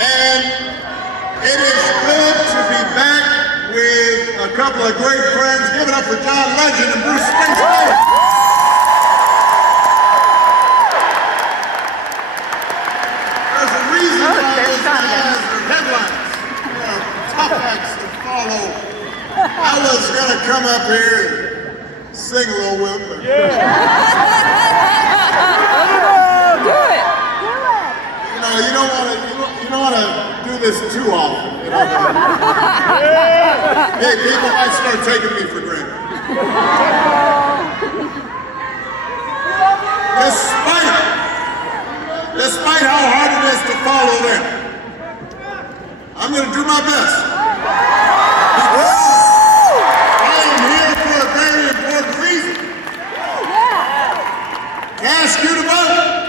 And it is good to be back with a couple of great friends. Give it up for John Legend and Bruce Springsteen. There's a reason why those guys are headlines. They are tough acts to follow. I was going to come up here and sing a little with them. You don't want to do this too often. You know? Hey, people might start taking me for granted. Despite how hard it is to follow them, I'm going to do my best. Because I am here for a very important reason. To ask you to vote.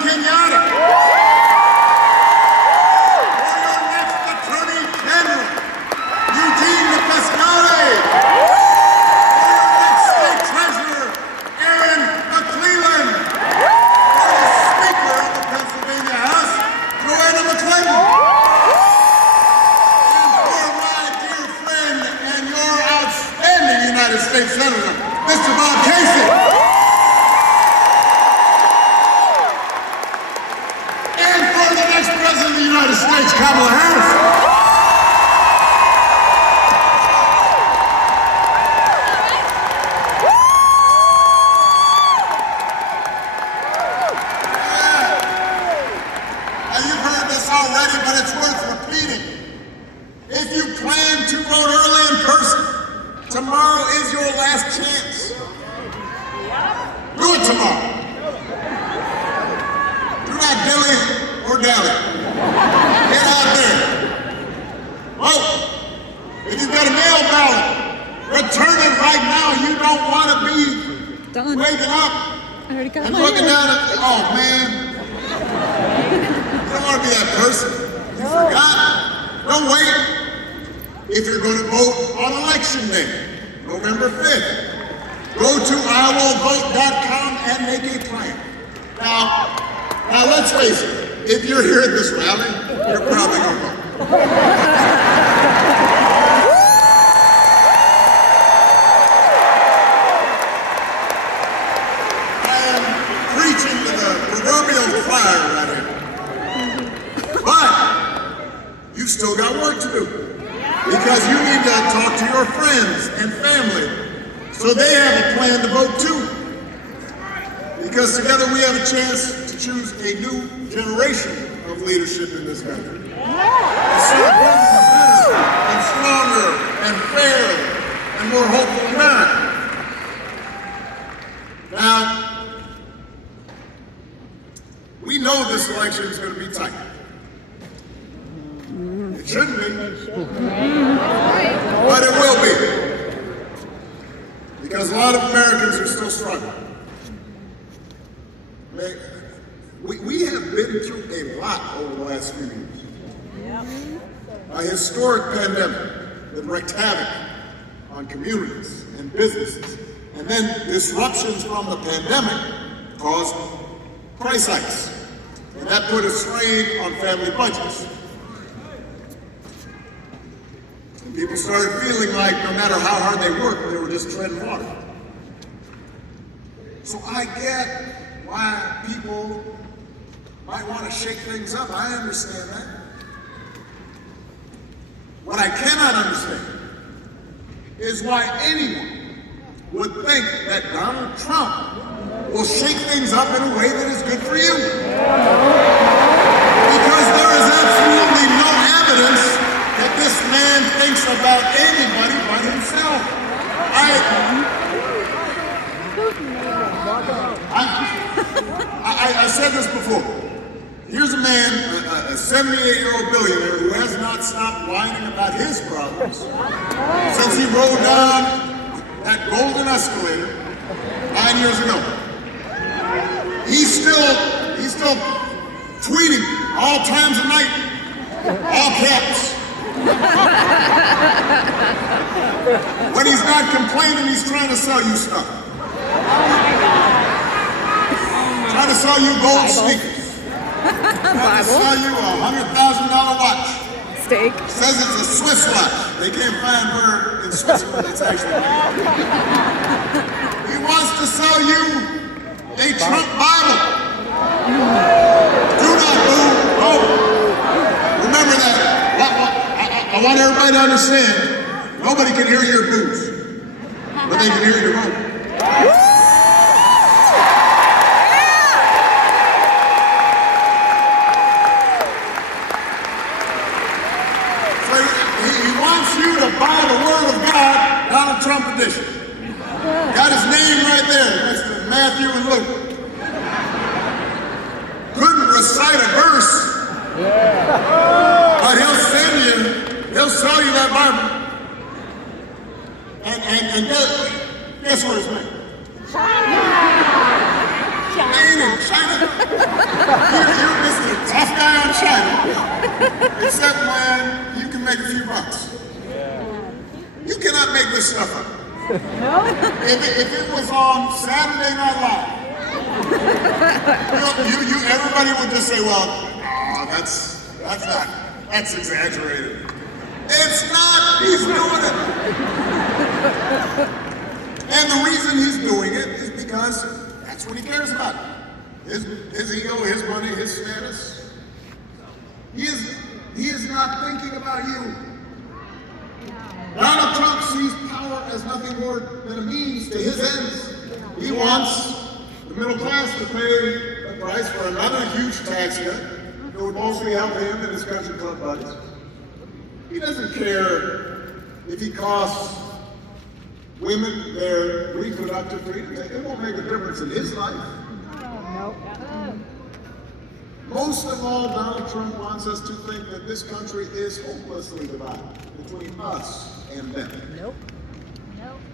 Kenyatta. For your next Attorney General, Eugene Pescale. For your next State Treasurer, Aaron McClellan. For the Speaker of the Pennsylvania House, Joanna McClellan. And for my dear friend and your outstanding United States Senator, Mr. Bob Casey. President of the United States, Kamala Harris. Now you've heard this already, but it's worth repeating. If you plan to vote early in person, tomorrow is your last chance. Do it tomorrow. Do not dilly or dally. Get out there. Vote. If you've got a mail ballot, return it right now. You don't want to be waking up and looking down at, oh man. You don't want to be that person. You forgot. Don't wait. If you're going to vote on election day, November 5th, go to iwillvote.com and make a plan. Now let's face it. If you're here at this rally, you're probably going to vote. I am preaching to the proverbial fire right here. But you've still got work to do. Because you need to talk to your friends and family so they have a plan to vote too. Because together we have a chance to choose a new generation of leadership in this country. Better and stronger and fairer and more hopeful America. Now, we know this election is going to be tight. It shouldn't be, but it will be. Because a lot of Americans are still struggling. We have been through a lot over the last few years. A historic pandemic that wreaked havoc on communities and businesses. And then disruptions from the pandemic caused price hikes. And that put a strain on family budgets. And people started feeling like no matter how hard they worked, they were just treading water. So I get why people might want to shake things up. I understand that. What I cannot understand is why anyone would think that Donald Trump will shake things up in a way that is good for you. Because there is absolutely no evidence that this man thinks about anybody but himself. I said this before. Here's a man, a 78-year-old billionaire who has not stopped whining about his problems since he rode down that golden escalator 9 years ago. He's still tweeting all times of night, all caps. When he's not complaining, he's trying to sell you stuff. Trying sell you gold sneakers. Trying to sell you a $100,000 watch. Steak. Says it's a Swiss watch. They can't find where in Switzerland it's actually made. He wants to sell you a Trump Bible. Do not move. No. Remember that. I want everybody to understand, nobody can hear your boots, but they can hear your vote. He wants you to buy the Word of God, Donald Trump edition. Got his name right there next to Matthew and Luke. Couldn't recite a verse, but he'll sell you that Bible. And guess what it's made? China. Made in China. You're Mr. Tough guy on China. Except when you can make a few bucks. You cannot make this stuff up. No? If it was on Saturday Night Live, everybody would just say, well, that's exaggerated. It's not, he's doing it. And the reason he's doing it is because that's what he cares about. His ego, his money, his status. He is not thinking about you. Donald Trump sees power as nothing more than a means to his ends. He wants the middle class to pay the price for another huge tax cut that would mostly help him and his country club buddies. He doesn't care if he costs women their reproductive freedom. It won't make a difference in his life. Nope. Most of all, Donald Trump wants us to think that this country is hopelessly divided between us and them. Nope.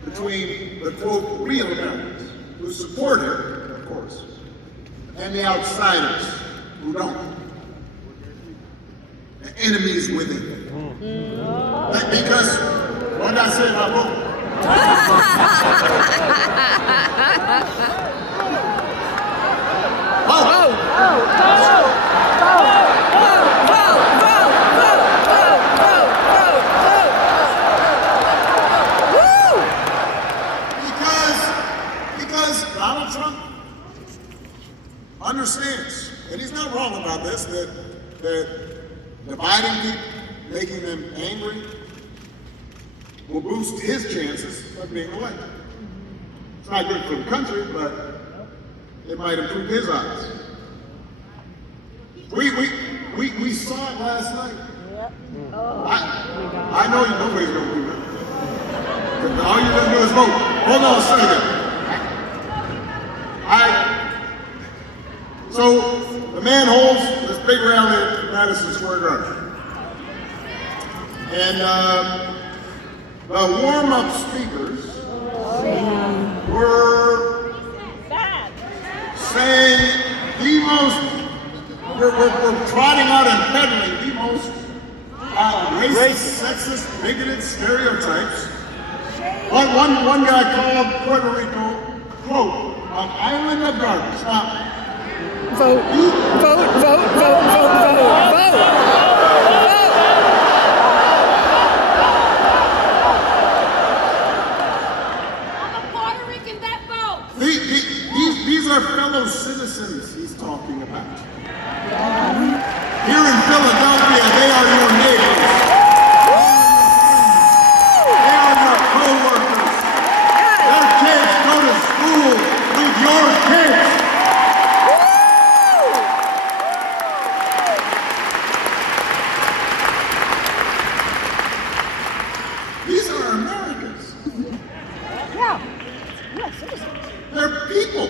Between the, quote, real Americans who support him, of course, and the outsiders who don't. The enemies within. Because, what did I say about voting? Because Donald Trump understands, and he's not wrong about this, that dividing people, making them angry, will boost his chances of being elected. It's not good for the country, but it might improve his odds. We saw it last night. Yep. I know nobody's going to do that. All you're going to do is vote. Hold on a second. So the man holds this big rally at Madison Square Garden. And the warm-up speakers were saying the most, we're trotting out and peddling the most racist, sexist, bigoted stereotypes. One guy called Puerto Rico, quote, an island of garbage. Now, vote. These are fellow citizens he's talking about. Here in Philadelphia, they are your neighbors. They are your co-workers. Their kids go to school with your kids. These are Americans. Yeah. Citizens. They're people.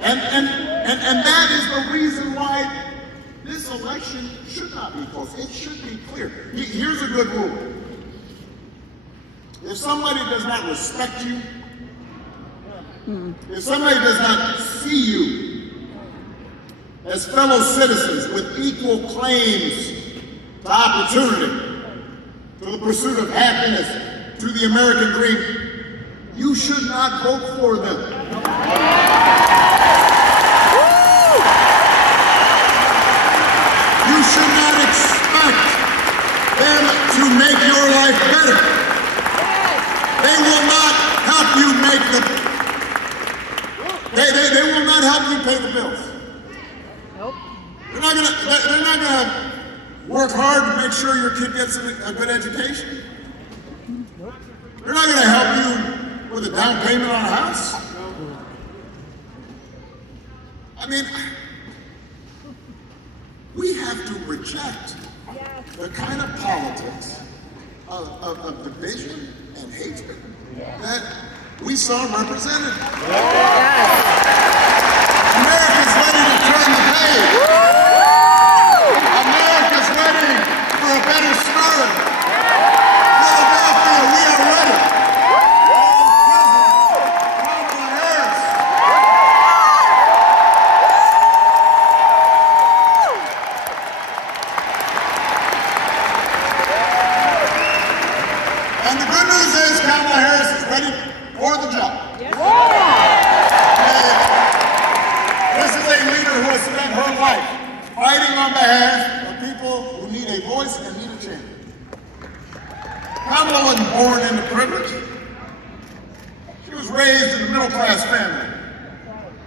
And that is the reason why this election should not be close. It should be clear. Here's a good rule. If somebody does not respect you, if somebody does not see you as fellow citizens with equal claims to opportunity, to the pursuit of happiness, to the American dream, you should not vote for them. You should not expect them to make your life better. They will not help you make they will not help you pay the bills. Nope. They're not gonna work hard to make sure your kid gets a good education. They're not gonna help you with a down payment on a house. I mean, we have to reject the kind of politics of division and hatred that we saw represented. America's ready to turn the page. America's ready for a better start. Philadelphia, we are ready. Kamala Harris. And the good news is Kamala Harris is ready for the job. This is a leader who has spent her life fighting on behalf of people who need a voice and need a champion. Kamala wasn't born into privilege. She was raised in a middle-class family.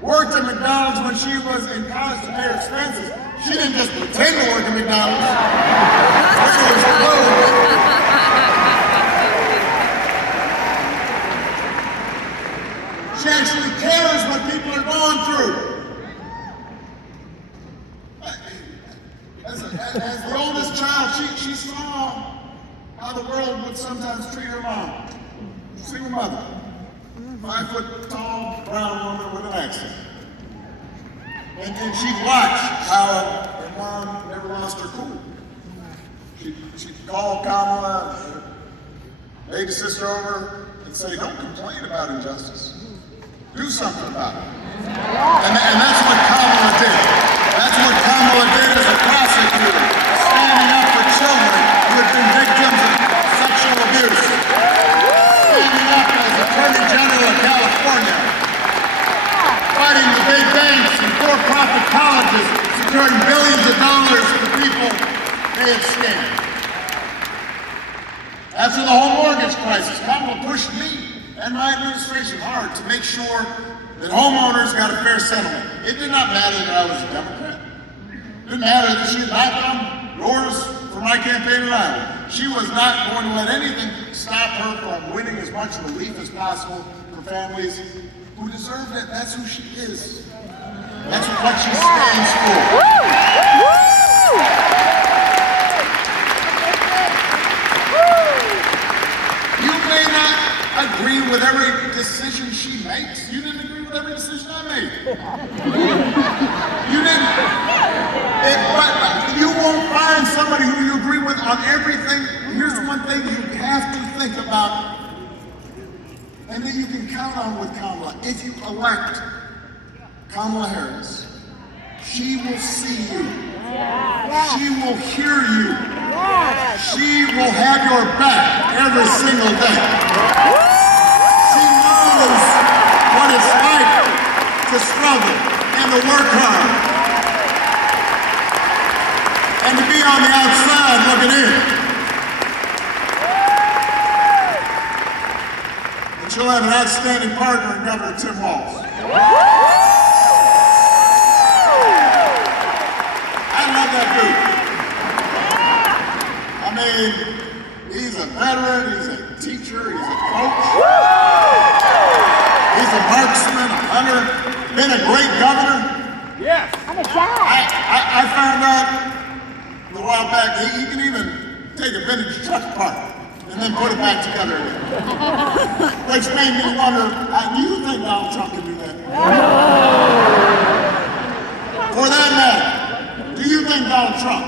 Worked at McDonald's when she was in college to pay her expenses. She didn't just pretend to work at McDonald's. She actually cares what people are going through. As the oldest child, she saw how the world would sometimes treat her mom. Single mother. 5 foot tall, brown woman with an accent. And she'd watch how her mom never lost her cool. She'd call Kamala, her baby sister over, and say, don't complain about injustice. Do something about it. And that's what Kamala did. That's what Kamala did as a prosecutor, standing up for children who had been victims of sexual abuse. Standing up as Attorney General of California, fighting the big banks and for-profit colleges, securing billions of dollars for people they had scammed. After the home mortgage crisis, Kamala pushed me and my administration hard to make sure that homeowners got a fair settlement. It did not matter that I was a Democrat. It didn't matter that she had knocked on doors for my campaign in Iowa. She was not going to let anything stop her from winning as much relief as possible for families who deserve it. That's who she is. That's what she stands for. You may not agree with every decision she makes. You didn't agree with every decision I made. You didn't. But you won't find somebody who you agree with on everything. Here's one thing you have to think about, and that you can count on with Kamala. If you elect Kamala Harris, she will see you. She will hear you. She will have your back every single day. She knows what it's like to struggle and to work hard and to be on the outside looking in. And she'll have an outstanding partner in Governor Tim Walz. I love that dude. I mean, he's a veteran, he's a teacher, he's a coach. He's a marksman, a hunter, been a great governor. Yes. I'm a dad. I found out a while back he can even take a vintage truck apart and then put it back together again. Which made me wonder, do you think Donald Trump can do that? For that matter, do you think Donald Trump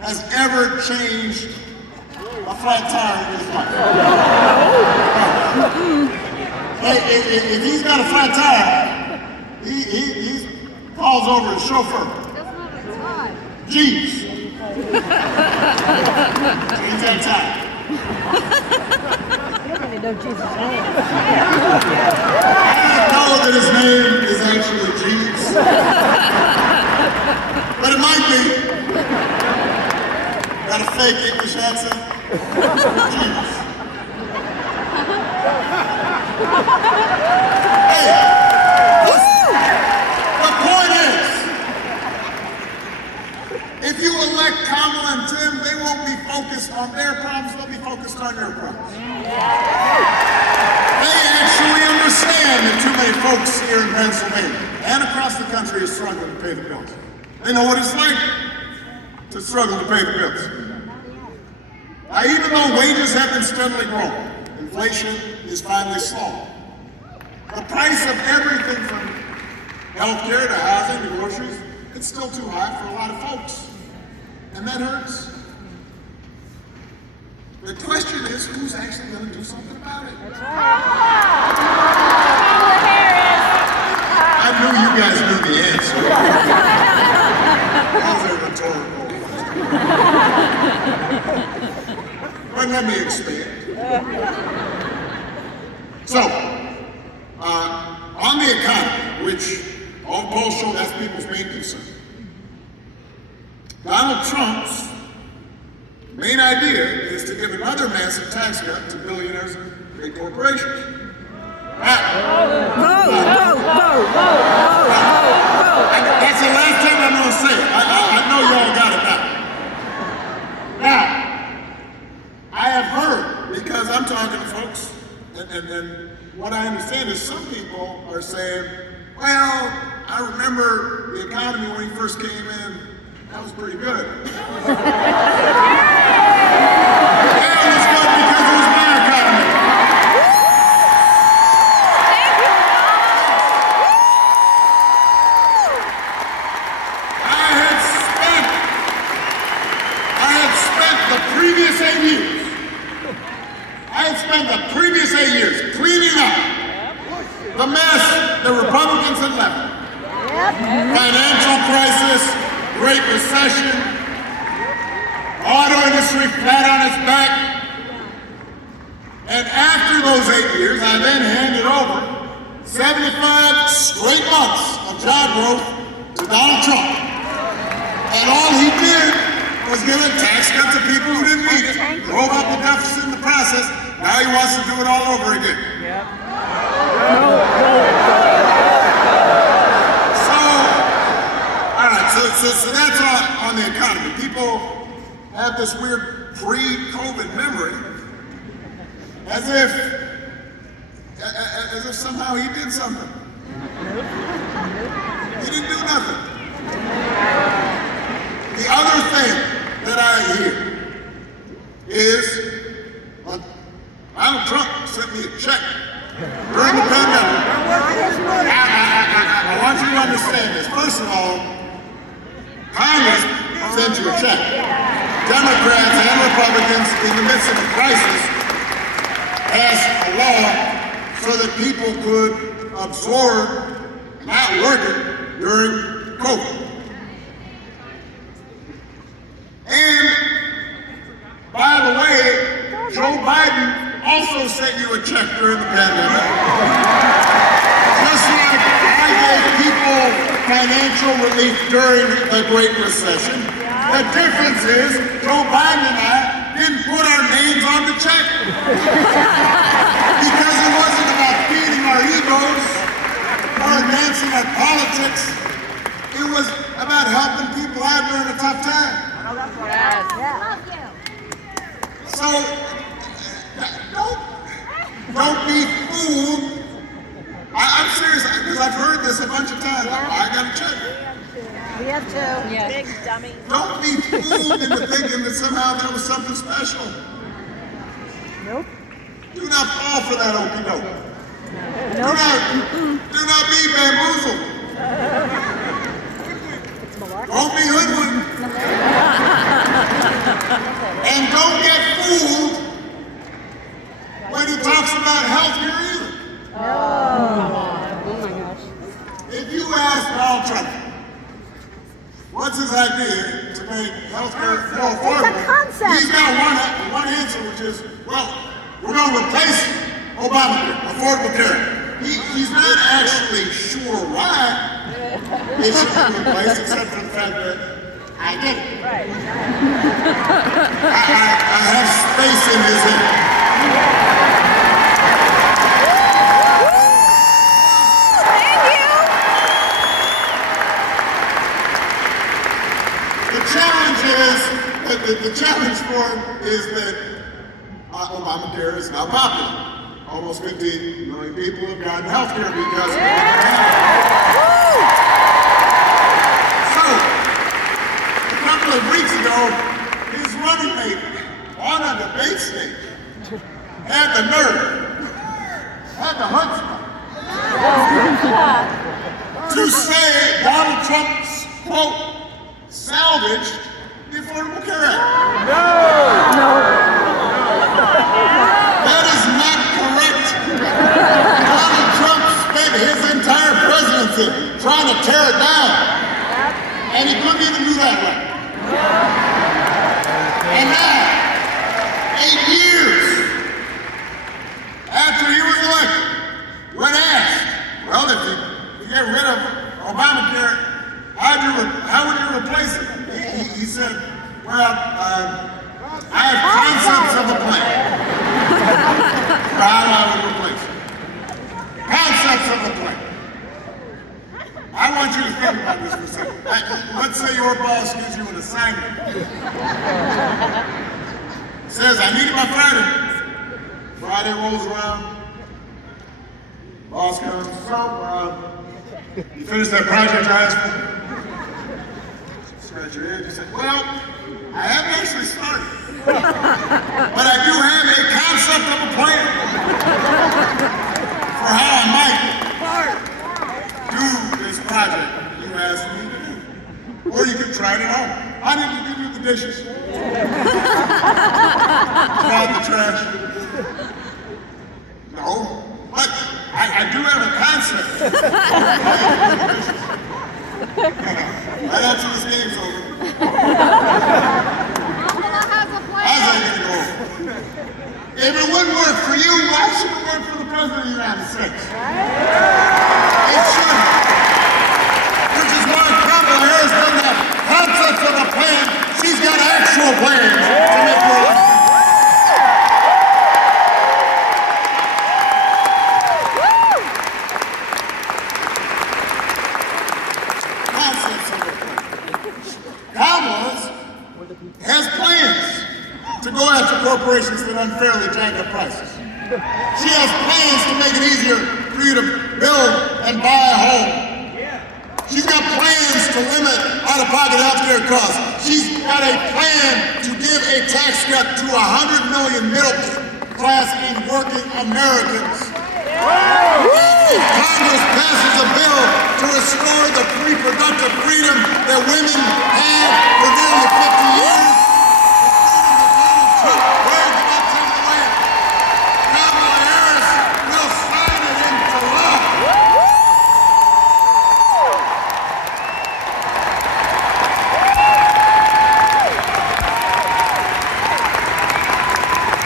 has ever changed a flat tire in his life? If he's got a flat tire, he calls over his chauffeur. Jeeves. Change that tire. You're going to know Jesus' name. I know fake English accent? Jesus. Hey, the point is, if you elect Kamala and Tim, they won't be focused on their problems, they'll be focused on your problems. They actually understand that too many folks here in Pennsylvania and across the country are struggling to pay the bills. They know what it's like to struggle to pay the bills. Now, even though wages have been steadily growing, inflation is finally slowing. The price of everything from healthcare to housing to groceries, it's still too high for a lot of folks. And that hurts. The question is, who's actually going to do something about it? I knew you guys knew the answer. That was a rhetorical. But let me expand. So, on the economy, which all polls show that's people's main concern, Donald Trump's main idea is to give another massive tax cut to billionaires and big corporations. That's the last time I'm going to say it. I know y'all got it now. Now, I have heard, because I'm talking to folks, and what I understand is some people are saying, well, I remember the economy when he first came in, that was pretty good. Yeah, it was good because it was my economy. I had spent the previous 8 years cleaning up the mess the Republicans had left. Financial crisis, Great Recession, auto industry flat on its back. And after those 8 years, I then handed over 75 straight months of job growth to Donald Trump. And all he did was give a tax cut to people who didn't need it, drove up the deficit in the process. Now he wants to do it all over again. So that's on the economy. People have this weird pre-COVID memory, as if somehow he did something. He didn't do nothing. The other thing that I hear is Donald Trump sent me a check during the pandemic. I want you to understand this. First of all, Congress sent you a check. Democrats and Republicans, in the midst of a crisis, passed a law so that people could absorb not working during COVID. And, by the way, Joe Biden also sent you a check during the pandemic. Just like I gave people financial relief during the Great Recession. The difference is Joe Biden and I didn't put our names on the check. Because it wasn't about feeding our egos or advancing our politics. It was about helping people out during a tough time. So, don't be fooled. I'm serious, because I've heard this a bunch of times. I got a check. We have two. Yeah. Big dummy. Don't be fooled into thinking that somehow that was something special. Nope. Do not fall for that okey doke. Nope. Do not be bamboozled. Don't be hoodwinked. And don't get fooled when he talks about healthcare either. Oh my gosh. If you ask Donald Trump, what's his idea to make healthcare more affordable? It's a concept. He's got one answer, which is, well, we're going to replace Obamacare, Affordable Care. He's not actually sure why it should be replaced, except for the fact that I did it. Right. I have space in his head. Thank you. The challenge for him is that Obamacare is now popular. Almost 50 million people have gotten health care because of it. So, a couple of weeks ago, his running mate on a debate stage had the nerve, had the chutzpah to say Donald Trump's, quote, salvaged the Affordable Care Act. That is not correct. Donald Trump spent his entire presidency trying to tear it down. And he couldn't even do that right. And now, 8 years after he was elected, when asked, well, if you get rid of Obamacare, how would you replace it? He said, well, I have concepts of a plan for how I would replace it. Concepts of a plan. I want you to think about this for a second. Let's say your boss gives you an assignment. Says, I need it by Friday. Friday rolls around. Boss comes, so, you finished that project I asked for? Scratch your head, you say, well, I haven't actually started. But I do have a concept of a plan for how I might do this project you asked me to do. Or you can try it at home. I need to do the dishes. Throw out the trash. No, but I do have a concept. Right after this game's over. How's that gonna go? If it wouldn't work for you, why should it work for the President of the United States? It should. Which is why Kamala Harris doesn't have concepts of a plan. She's got actual plans to make her life. Concepts of a plan. Kamala's has plans to go after corporations that unfairly jack up prices. She has plans to make it easier for you to build and buy a home. She's got plans to limit out-of-pocket health care costs. She's got a plan to give a tax cut to 100 million middle-class and working Americans. If Congress passes a bill to restore the reproductive freedom that women had for nearly 50 years, Kamala Harris will sign it into law.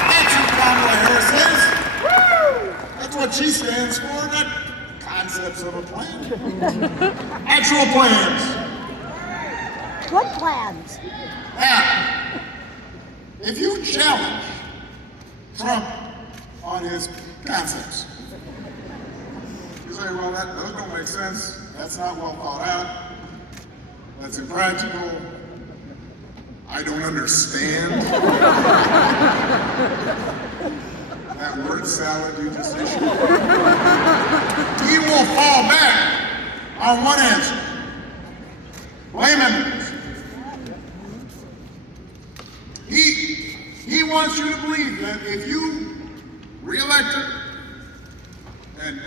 That's who Kamala Harris is. That's what she stands for, not concepts of a plan. Actual plans. What plans? Now, if you challenge Trump on his concepts, you say, well, those don't make sense. That's not well thought out. That's impractical. I don't understand. That word salad you just issued. He will fall back on one answer. Blame him. He wants you to believe that if you re-elect him and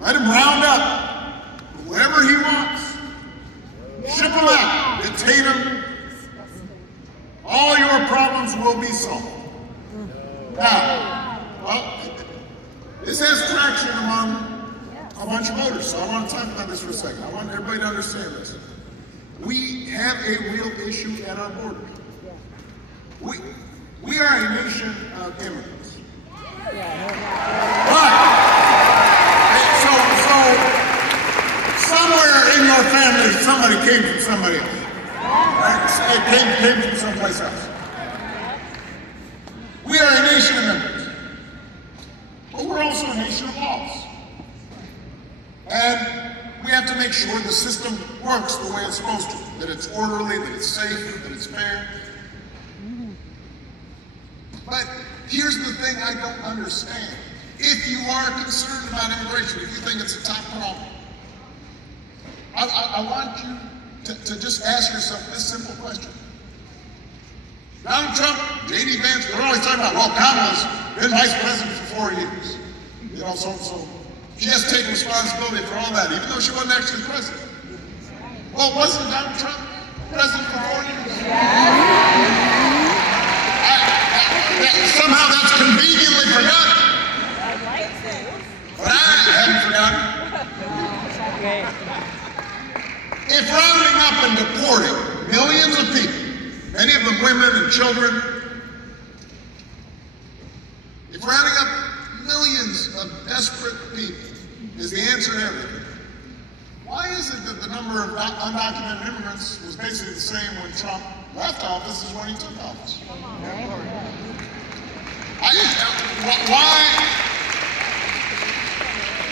let him round up whoever he wants, ship him out, detain him, all your problems will be solved. Now, well, this has traction among a bunch of voters, so I want to talk about this for a second. I want everybody to understand this. We have a real issue at our borders. We are a nation of immigrants. But, so somewhere in your family, somebody came from somebody else. It came from someplace else. We are a nation of members, but we're also a nation of laws. And we have to make sure the system works the way it's supposed to, that it's orderly, that it's safe, that it's fair. But here's the thing I don't understand. If you are concerned about immigration, if you think it's a top problem, I want you to just ask yourself this simple question. Donald Trump, J.D. Vance, they're always talking about, well, Kamala's been vice president for 4 years. You know, so she has to take responsibility for all that, even though she wasn't actually president. Well, wasn't Donald Trump president for 4 years? Somehow that's conveniently forgotten. But I haven't forgotten. If rounding up and deporting millions of people, many of them women and children, if rounding up millions of desperate people is the answer to everything, why is it that the number of undocumented immigrants was basically the same when Trump left office as when he took office?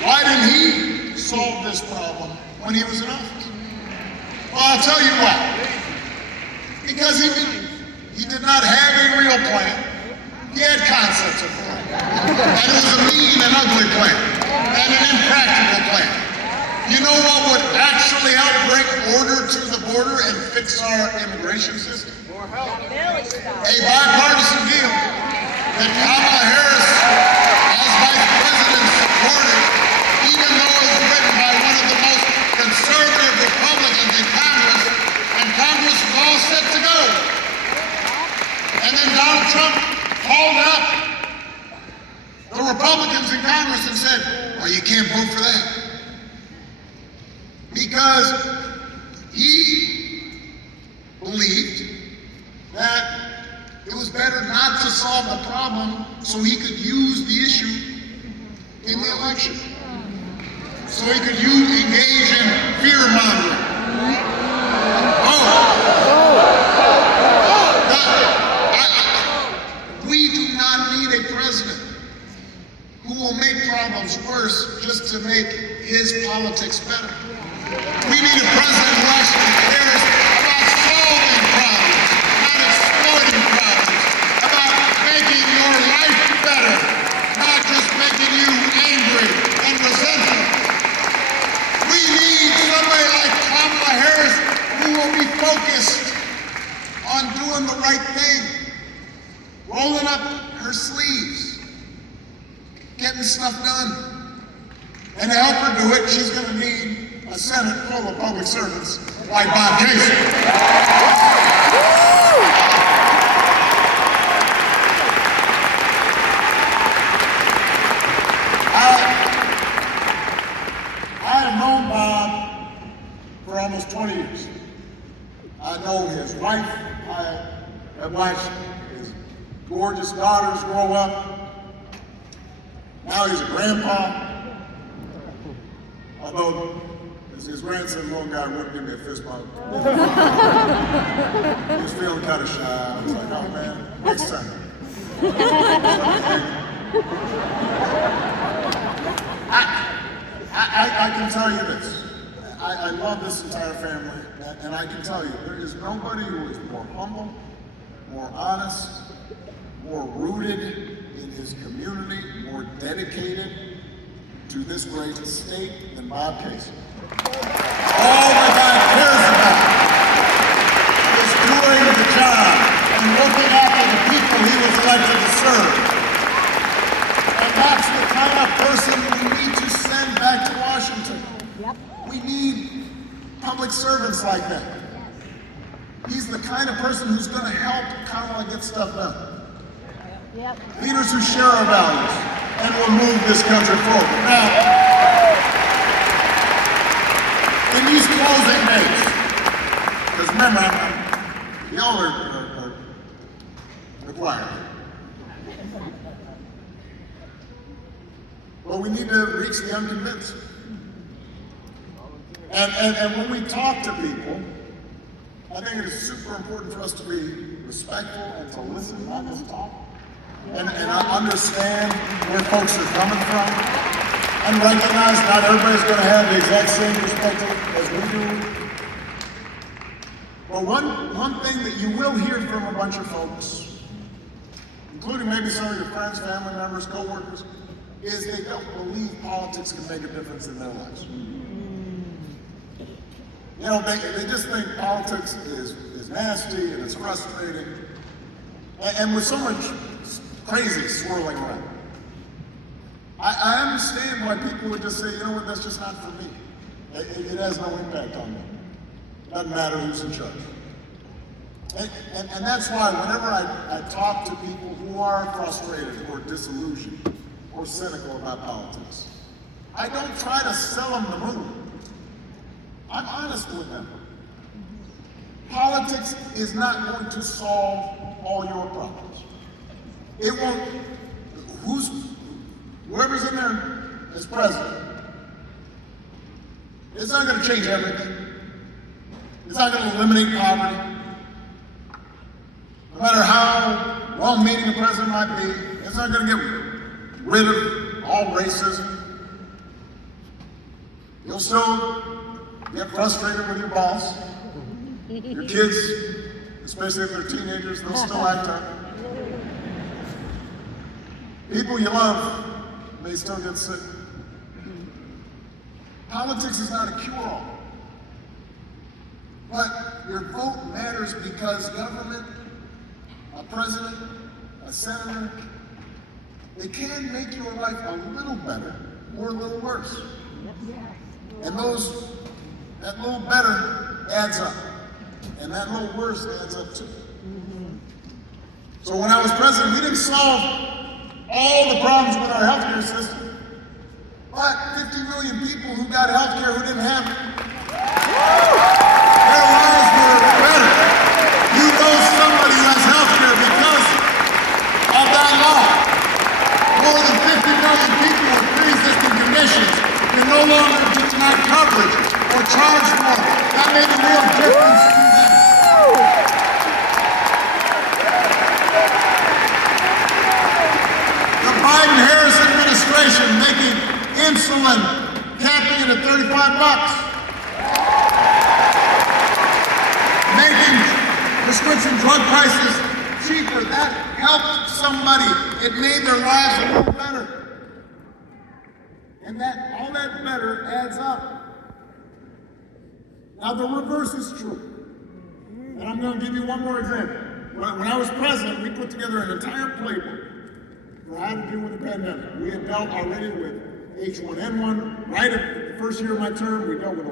Why didn't he solve this problem when he was in office? Well, I'll tell you why. Because he did not have a real plan. He had concepts of plan. And it was a mean and ugly plan. And an impractical plan. You know what would actually help bring order to the border and fix our immigration system? More help. A bipartisan deal that Kamala Harris, as vice president, supported, even though it was written by one of the most conservative Republicans in Congress, and Congress was all set to go. And then Donald Trump called up the Republicans in Congress and said, well, you can't vote for that. Because he believed that it was better not to solve the problem so he could use the issue in the election. So he could engage in fear-mongering. We do not need a president who will make problems worse just to make his politics better. We need a president who actually cares about solving problems, not exploiting problems, about making your life better, not just making you angry and resentful. We need somebody like Kamala Harris who will be focused on doing the right thing, rolling up her sleeves, getting stuff done. And to help her do it, she's going to need a Senate full of public servants like Bob Casey. I have known Bob for almost 20 years. I know his wife. I have watched his gorgeous daughters grow up. Now he's a grandpa. Although his grandson, little guy, wouldn't give me a fist bump. He was feeling kind of shy. I was like, oh man, next time. I can tell you this. I love this entire family, and I can tell you, there is nobody who is more humble, more honest, more rooted in his community, more dedicated to this great state than Bob Casey. All that God cares about is doing the job and looking after the people he was elected to serve. And that's the kind of person we need to send back to Washington. Yep. We need public servants like that. He's the kind of person who's going to help Kamala get stuff done. Yep. Leaders who share our values and will move this country forward. Now, in these closing days, because remember, y'all are required. But we need to reach the unconvinced. And when we talk to people, I think it is super important for us to be respectful and to listen, not just talk. And I understand where folks are coming from and recognize not everybody's going to have the exact same perspective as we do. But one thing that you will hear from a bunch of folks, including maybe some of your friends, family members, co-workers, is they don't believe politics can make a difference in their lives. You know, they just think politics is nasty and it's frustrating. And with so much crazy swirling around. I understand why people would just say, you know what, that's just not for me. It has no impact on me. Doesn't matter who's in charge. And that's why whenever I talk to people who are frustrated or disillusioned or cynical about politics, I don't try to sell them the moon. I'm honest with them. Politics is not going to solve all your problems. It won't. Whoever's in there as president, it's not going to change everything. It's not going to eliminate poverty. No matter how well-meaning the president might be, it's not going to get rid of all racism. You'll still get frustrated with your boss. Your kids, especially if they're teenagers, they'll still act up. People you love may still get sick. Politics is not a cure-all. But your vote matters because government, a president, a senator, they can make your life a little better or a little worse. And that little better adds up. And that little worse adds up too. So when I was president, we didn't solve all the problems with our healthcare system. But 50 million people who got healthcare who didn't have it, their lives were better. You know somebody who has healthcare because of that law. More than 50 million people with pre-existing conditions can no longer be denied coverage or charged more. That made a real difference to them. The Biden-Harris administration making insulin, capping it at $35. Making prescription drug prices cheaper. That helped somebody. It made their lives a little better. And all that better adds up. Now the reverse is true. And I'm going to give you one more example. When I was president, we put together an entire playbook for how to deal with the pandemic. We had dealt already with H1N1. Right at the first year of my term, we dealt with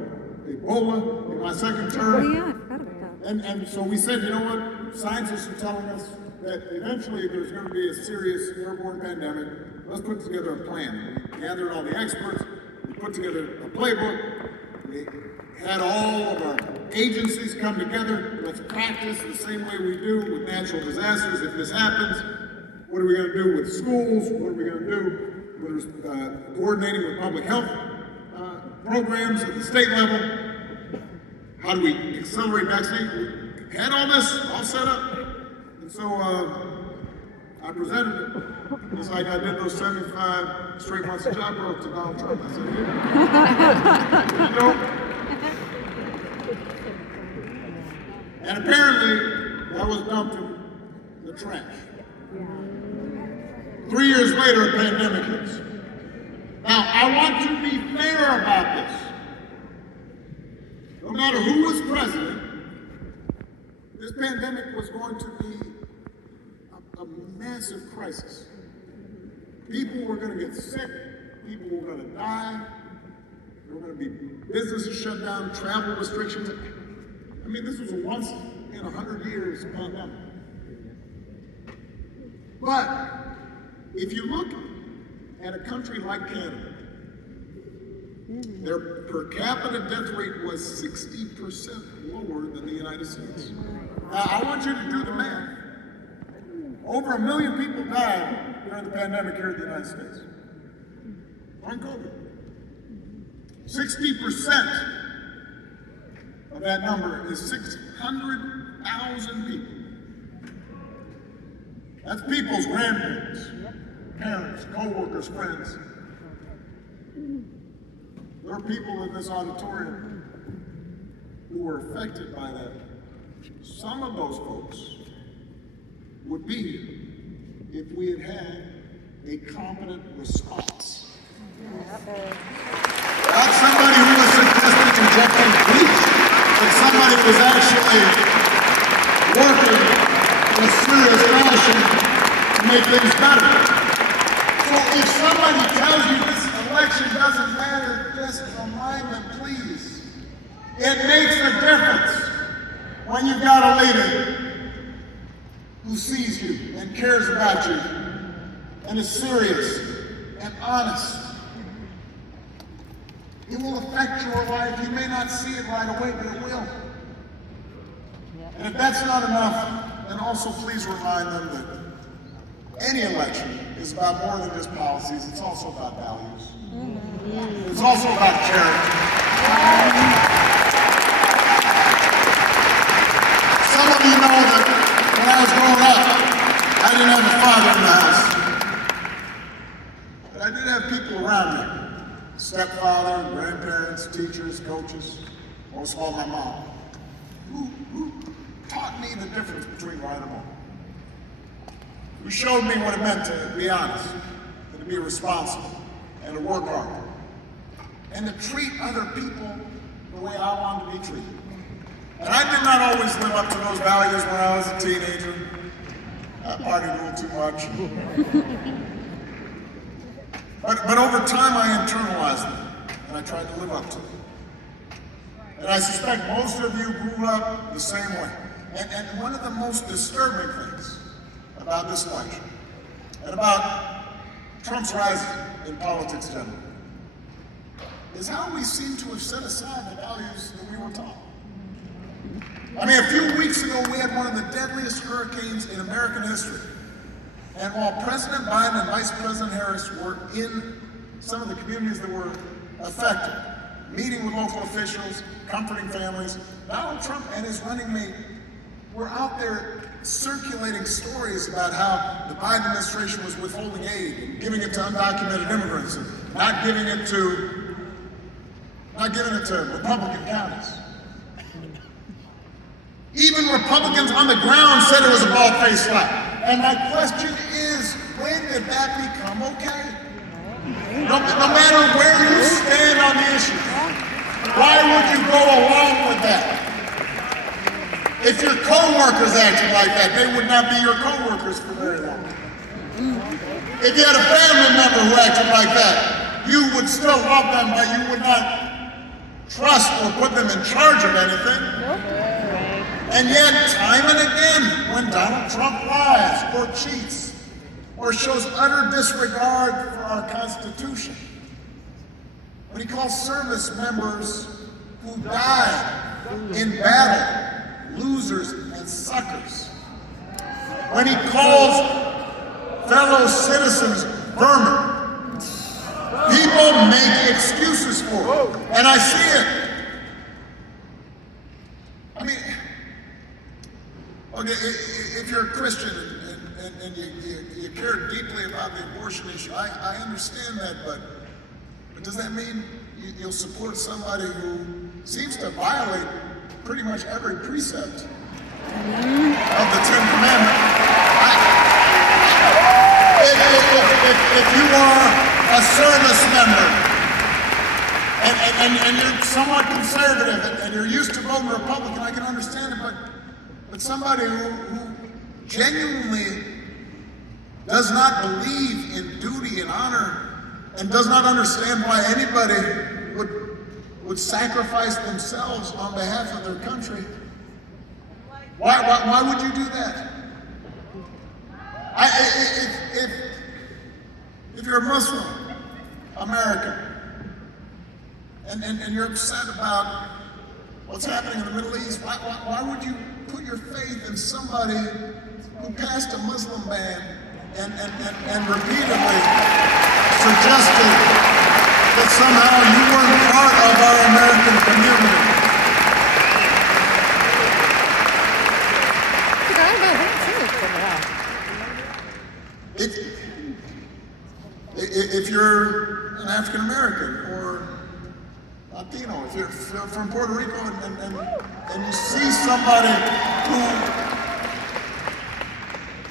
Ebola in my second term. Oh yeah, I forgot about that. And so we said, you know what? Scientists are telling us that eventually there's going to be a serious airborne pandemic. Let's put together a plan. We gathered all the experts. We put together a playbook. We had all of our agencies come together. Let's practice the same way we do with natural disasters. If this happens, what are we going to do with schools? What are we going to do with coordinating with public health programs at the state level? How do we accelerate vaccine? We had all this all set up. And so I presented it. Just like I did those 75 straight months of job growth to Donald Trump. I said, here. You know? And apparently, that was dumped in the trash. 3 years later, a pandemic hits. Now, I want to be fair about this. No matter who was president, this pandemic was going to be a massive crisis. People were going to get sick. People were going to die. There were going to be businesses shut down, travel restrictions. I mean, this was a once in 100 years pandemic. But if you look at a country like Canada, their per capita death rate was 60% lower than the United States. Now, I want you to do the math. Over 1 million people died during the pandemic here in the United States. On COVID. 60% of that number is 600,000 people. That's people's grandparents, parents, co-workers, friends. There are people in this auditorium who were affected by that. Some of those folks would be here if we had had a competent response. Not somebody who was suggesting injecting bleach, but somebody who was actually working in a serious fashion to make things better. So if somebody tells you this election doesn't matter, just remind them, please. It makes a difference when you've got a leader who sees you and cares about you and is serious and honest. It will affect your life. You may not see it right away, but it will. And if that's not enough, then also please remind them that any election is about more than just policies. It's also about values. It's also about character. Some of you know that when I was growing up, I didn't have a father in the house. But I did have people around me. Stepfather, grandparents, teachers, coaches, most of all my mom, who taught me the difference between right and wrong. Who showed me what it meant to be honest, and to be responsible, and to work hard, and to treat other people the way I wanted to be treated. And I did not always live up to those values when I was a teenager. I partied a little too much. But over time I internalized them, and I tried to live up to them. And I suspect most of you grew up the same way. And one of the most disturbing things about this election, and about Trump's rise in politics generally, is how we seem to have set aside the values that we were taught. I mean, a few weeks ago, we had one of the deadliest hurricanes in American history. And while President Biden and Vice President Harris were in some of the communities that were affected, meeting with local officials, comforting families, Donald Trump and his running mate were out there circulating stories about how the Biden administration was withholding aid and giving it to undocumented immigrants and not giving it to Republican counties. Even Republicans on the ground said it was a bald-faced lie. And my question is, when did that become okay? No matter where you stand on the issue, why would you go along with that? If your co-workers acted like that, they would not be your co-workers for very long. If you had a family member who acted like that, you would still love them, but you would not trust or put them in charge of anything. And yet, time and again, when Donald Trump lies or cheats or shows utter disregard for our Constitution, when he calls service members who died in battle losers and suckers, when he calls fellow citizens vermin, people make excuses for it, and I see it. I mean, okay, if you're a Christian and you care deeply about the abortion issue, I understand that, but does that mean you'll support somebody who seems to violate pretty much every precept of the Ten Commandments? If you are a service member and you're somewhat conservative and you're used to voting Republican, I can understand it, but somebody who genuinely does not believe in duty and honor and does not understand why anybody would sacrifice themselves on behalf of their country, why would you do that? If you're a Muslim American and you're upset about what's happening in the Middle East, why would you put your faith in somebody who passed a Muslim ban and repeatedly suggested that somehow you weren't part of our American community? Latino, if you're from Puerto Rico and you see somebody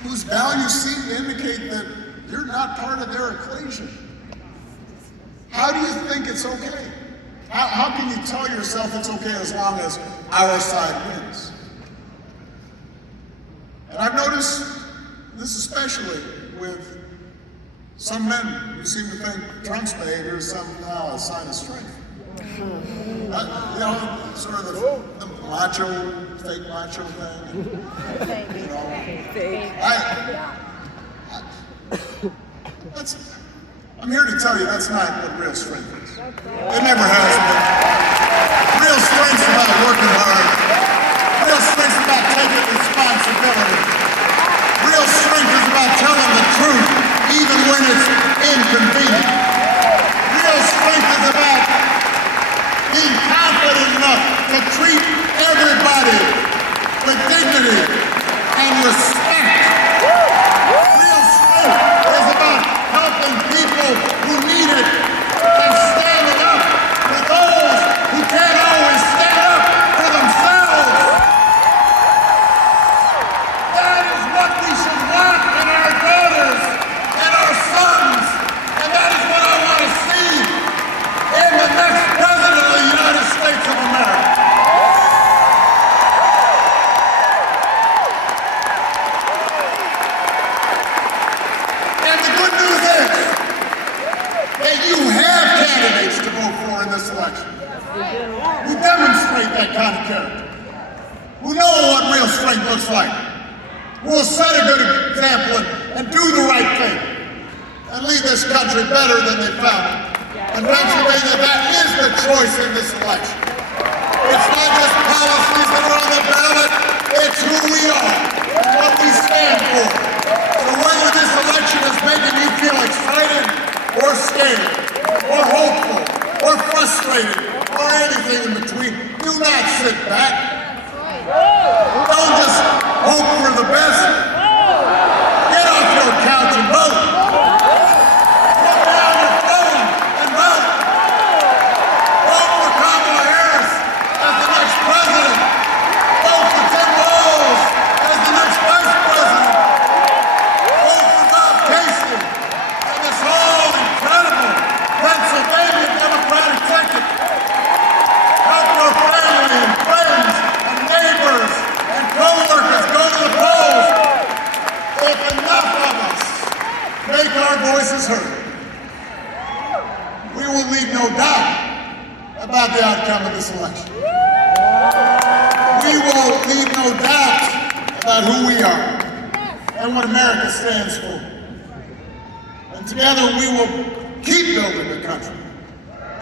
whose values seem to indicate that you're not part of their equation, how do you think it's okay? How can you tell yourself it's okay as long as our side wins? And I've noticed this especially with some men who seem to think Trump's behavior is somehow a sign of strength. You know, sort of the macho, fake macho thing. You know, I'm here to tell you that's not what real strength is. It never has been. Real strength's about working hard. Real strength's about taking responsibility. Real strength is about telling the truth, even when it's inconvenient. Real strength is about being confident enough to treat everybody with dignity and respect. Real strength is about helping people who need it and standing up for those who can't always stand up for themselves. That is what we should want in our daughters and our sons, and that is what I want to see in the next president of the United States of America. And the good news is that you have candidates to vote for in this election who demonstrate that kind of character, who know what real strength looks like, who will set a good example and do the right thing and leave this country better than they found it. And Pennsylvania, that is the choice in this election. It's not just policies that are on the ballot, it's who we are, what we stand for. So whether this election is making you feel excited or scared, or hopeful, or frustrated, or anything in between, do not sit back. Don't just hope for the best. Get off your couch and vote. Put down your phone and vote. Vote for Kamala Harris as the next president. Vote for Tim Walz as the next vice president. Vote for Bob Casey and this whole incredible Pennsylvania Democratic ticket. Help your family and friends and neighbors and co-workers go to the polls. If enough of us make our voices heard, we will leave no doubt about the outcome of this election. We will leave no doubt about who we are and what America stands for. And together we will keep building a country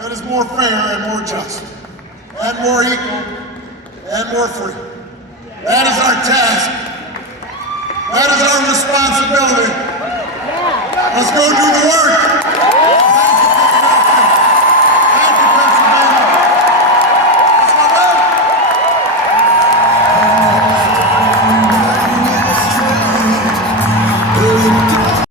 that is more fair and more just and more equal and more free. That is our task. That is our responsibility. Let's go do the work.